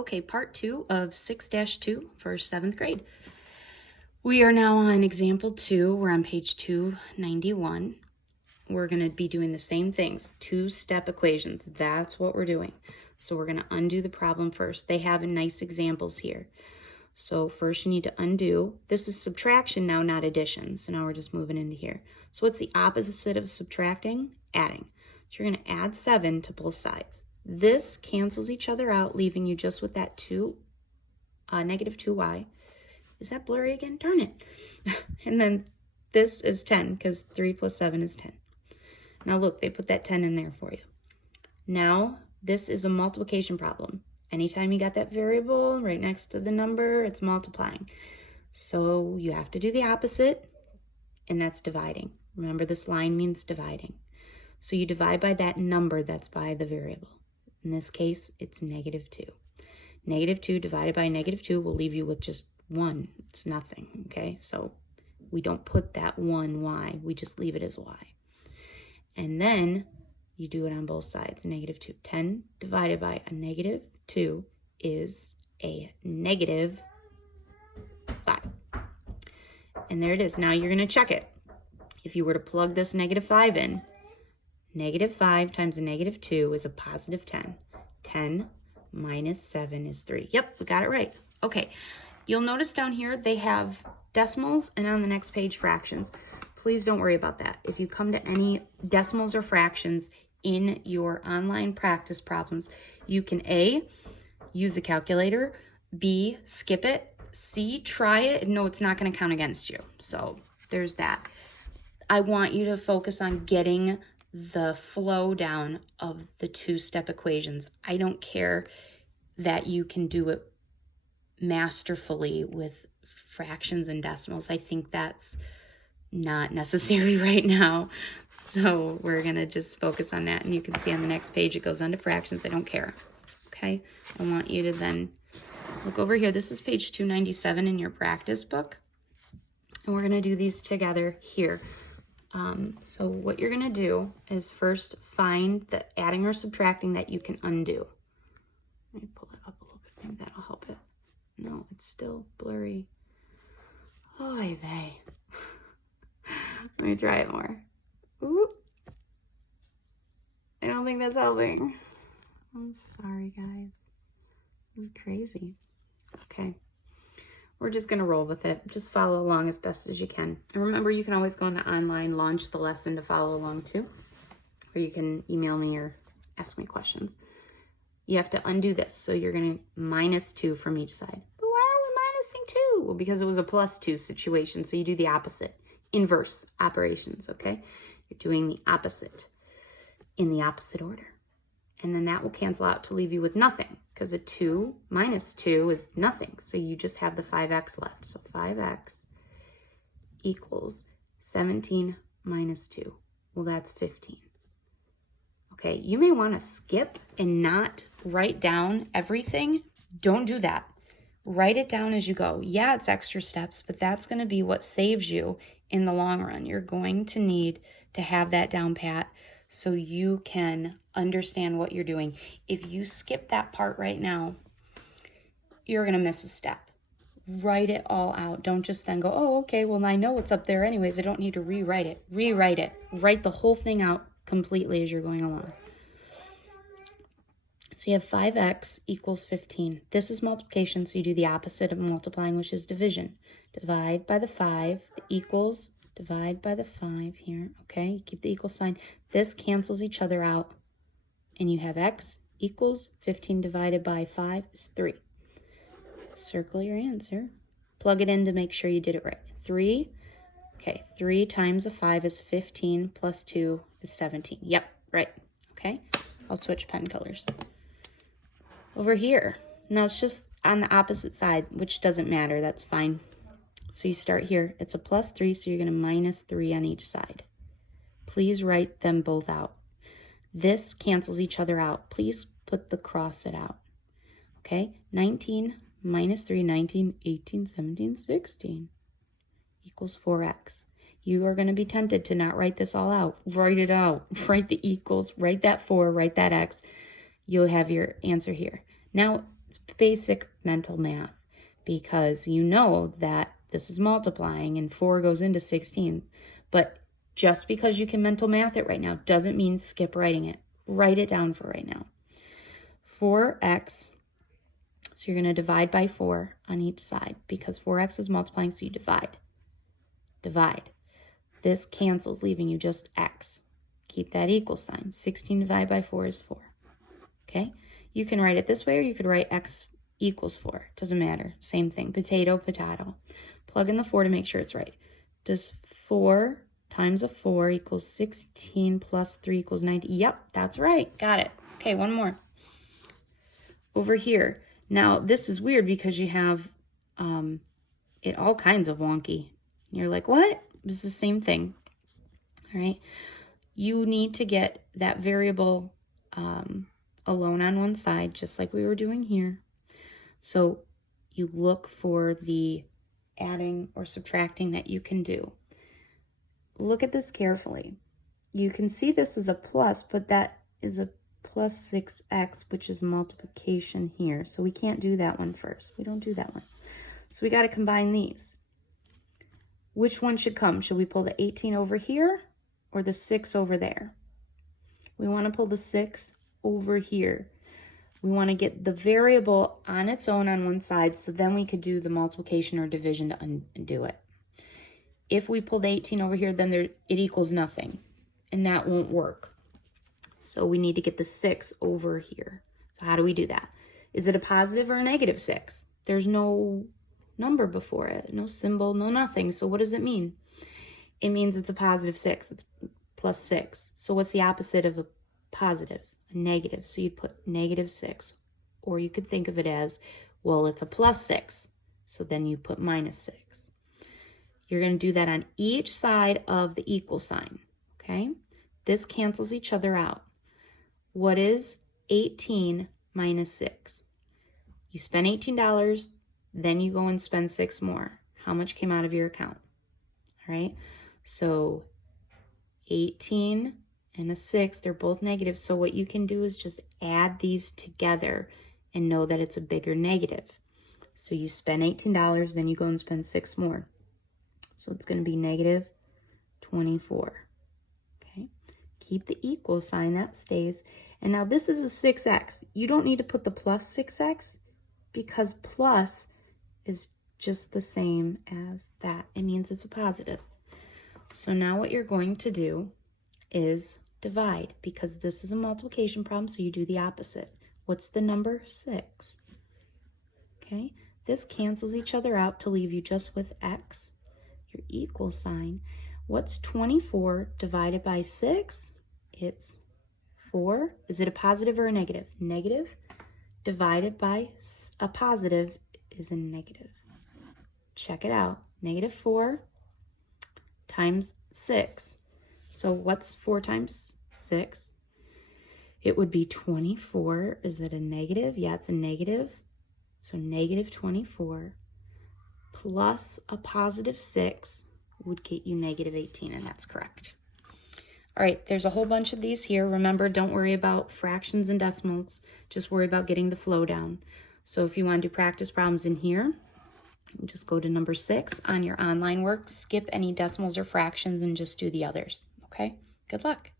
Okay, part 2 of 6-2 for 7th grade. We are now on example 2. We're on page 291. We're going to be doing the same things, two-step equations. That's what we're doing. So we're going to undo the problem first. They have nice examples here. So first you need to undo. This is subtraction now, not addition. So now we're just moving into here. So what's the opposite of subtracting? Adding. So you're going to add 7 to both sides. This cancels each other out, leaving you just with that negative 2y. Is that blurry again? Darn it. And then this is 10 because 3 plus 7 is 10. Now look, they put that 10 in there for you. Now this is a multiplication problem. Anytime you got that variable right next to the number, it's multiplying. So you have to do the opposite, and that's dividing. Remember, this line means dividing. So you divide by that number that's by the variable. In this case, it's negative 2. Negative 2 divided by negative 2 will leave you with just 1. It's nothing, okay? So we don't put that 1y. We just leave it as y. And then you do it on both sides, negative 2. 10 divided by a negative 2 is a negative 5. And there it is. Now you're going to check it. If you were to plug this negative 5 in, negative 5 times a negative 2 is a positive 10. 10 minus 7 is 3. Yep, we got it right. Okay, you'll notice down here they have decimals and on the next page fractions. Please don't worry about that. If you come to any decimals or fractions in your online practice problems, you can A, use the calculator, B, skip it, C, try it, and no, it's not going to count against you. So there's that. I want you to focus on getting the flow down of the two-step equations. I don't care that you can do it masterfully with fractions and decimals. I think that's not necessary right now. So we're going to just focus on that. And you can see on the next page, it goes on to fractions. I don't care. Okay. I want you to then look over here. This is page 297 in your practice book. And we're going to do these together here. So what you're going to do is first find the adding or subtracting that you can undo. Let me pull it up a little bit. Maybe that'll help it. No, it's still blurry. Oy vey. Let me try it more. Ooh. I don't think that's helping. I'm sorry, guys. This is crazy. Okay. We're just going to roll with it. Just follow along as best as you can. And remember, you can always go on the online Launch the Lesson to follow along too. Or you can email me or ask me questions. You have to undo this. So you're going to minus 2 from each side. But why are we minusing 2? Well, because it was a plus 2 situation. So you do the opposite. Inverse operations, okay? You're doing the opposite in the opposite order. And then that will cancel out to leave you with nothing, because a 2 minus 2 is nothing. So you just have the 5x left. So 5x equals 17 minus 2. Well, that's 15. Okay, you may want to skip and not write down everything. Don't do that. Write it down as you go. Yeah, it's extra steps, but that's going to be what saves you in the long run. You're going to need to have that down pat so you can understand what you're doing. If you skip that part right now, you're going to miss a step. Write it all out. Don't just then go, oh, okay, well, I know it's up there anyways. I don't need to rewrite it. Rewrite it. Write the whole thing out completely as you're going along. So you have 5x equals 15. This is multiplication, so you do the opposite of multiplying, which is division. Divide by the 5, the equals, divide by the 5 here, okay? You keep the equal sign. This cancels each other out, and you have x equals 15 divided by 5 is 3. Circle your answer. Plug it in to make sure you did it right. 3, okay, 3 times a 5 is 15 plus 2 is 17. Yep, right, okay? I'll switch pen colors. Over here, now it's just on the opposite side, which doesn't matter, that's fine. So you start here, it's a plus 3, so you're going to minus 3 on each side. Please write them both out. This cancels each other out. Please put the cross it out. Okay, 19 minus 3, 19, 18, 17, 16 equals 4x. You are going to be tempted to not write this all out. Write it out. Write the equals, write that 4, write that x. You'll have your answer here. Now, It's basic mental math because you know that this is multiplying and 4 goes into 16. But just because you can mental math it right now doesn't mean skip writing it. Write it down for right now. 4x, so you're going to divide by 4 on each side because 4x is multiplying, so you divide. Divide. This cancels, leaving you just x. Keep that equal sign. 16 divided by 4 is 4. Okay? You can write it this way or you could write x equals 4. Doesn't matter. Same thing. Potato, potato. Plug in the 4 to make sure it's right. Does 4 times a 4 equals 16 plus 3 equals 90? Yep, that's right. Got it. Okay, one more. Over here. Now, this is weird because you have it all kinds of wonky. You're like, what? It's the same thing. All right. You need to get that variable alone on one side, just like we were doing here. So you look for the adding or subtracting that you can do. Look at this carefully. You can see this is a plus, but that is a plus 6x, which is multiplication here. So we can't do that one first. We don't do that one. So we got to combine these. Which one should come? Should we pull the 18 over here or the 6 over there? We want to pull the 6 over here. We want to get the variable on its own on one side, so then we could do the multiplication or division to undo it. If we pull the 18 over here, then it equals nothing, and that won't work. So we need to get the 6 over here. So how do we do that? Is it a positive or a negative 6? There's no number before it, no symbol, no nothing. So what does it mean? It means it's a positive 6. It's plus 6. So what's the opposite of a positive? A negative. So you'd put negative 6. Or you could think of it as, well, it's a plus 6. So then you put minus 6. You're going to do that on each side of the equal sign, okay? This cancels each other out. What is 18 minus 6? You spend $18, then you go and spend 6 more. How much came out of your account? All right, so 18 and a 6, they're both negative. So what you can do is just add these together and know that it's a bigger negative. So you spend $18, then you go and spend 6 more. So it's going to be negative 24. Okay, keep the equal sign, that stays. And now this is a 6x. You don't need to put the plus 6x because plus is just the same as that. It means it's a positive. So now what you're going to do is divide because this is a multiplication problem, so you do the opposite. What's the number? 6. Okay, this cancels each other out to leave you just with x, your equal sign. What's 24 divided by 6? It's 4. Is it a positive or a negative? Negative divided by a positive is a negative. Check it out. Negative 4 times 6. So what's 4 times 6? It would be 24. Is it a negative? Yeah, it's a negative. So negative 24 plus a positive 6 would get you negative 18, and that's correct. All right, there's a whole bunch of these here. Remember, don't worry about fractions and decimals. Just worry about getting the flow down. So if you want to do practice problems in here, just go to number 6 on your online work, skip any decimals or fractions, and just do the others, okay? Good luck.